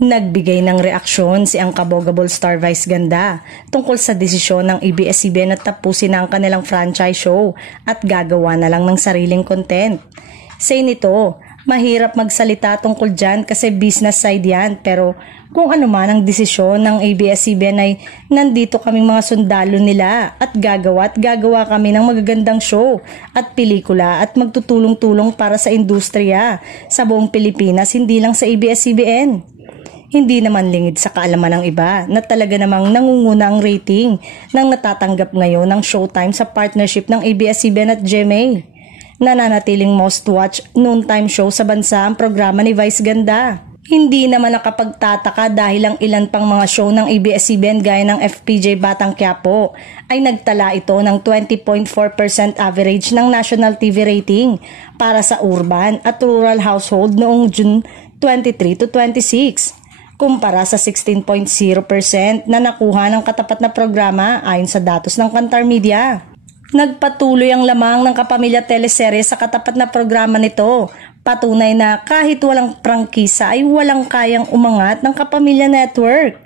Nagbigay ng reaksyon si Angkabogable Star Vice Ganda tungkol sa desisyon ng ABS-CBN na tapusin na ang kanilang franchise show at gagawa na lang ng sariling content. Say nito, mahirap magsalita tungkol dyan kasi business side yan, pero kung ano man ang desisyon ng ABS-CBN ay nandito kaming mga sundalo nila at gagawa kami ng magagandang show at pelikula at magtutulong-tulong para sa industriya sa buong Pilipinas, hindi lang sa ABS-CBN. Hindi naman lingid sa kaalaman ng iba na talaga namang nangunguna ang rating ng natatanggap ngayon ng Showtime sa partnership ng ABS-CBN at GMA. Nananatiling most watch noontime show sa bansa ang programa ni Vice Ganda. Hindi naman nakapagtataka dahil ang ilan pang mga show ng ABS-CBN gaya ng FPJ Batang Quiapo ay nagtala ito ng 20.4% average ng national TV rating para sa urban at rural household noong June 23 to 26. Kumpara sa 16.0% na nakuha ng katapat na programa ayon sa datos ng Kantar Media. Nagpatuloy ang lamang ng Kapamilya teleserye sa katapat na programa nito. Patunay na kahit walang prangkisa ay walang kayang umangat ng Kapamilya Network.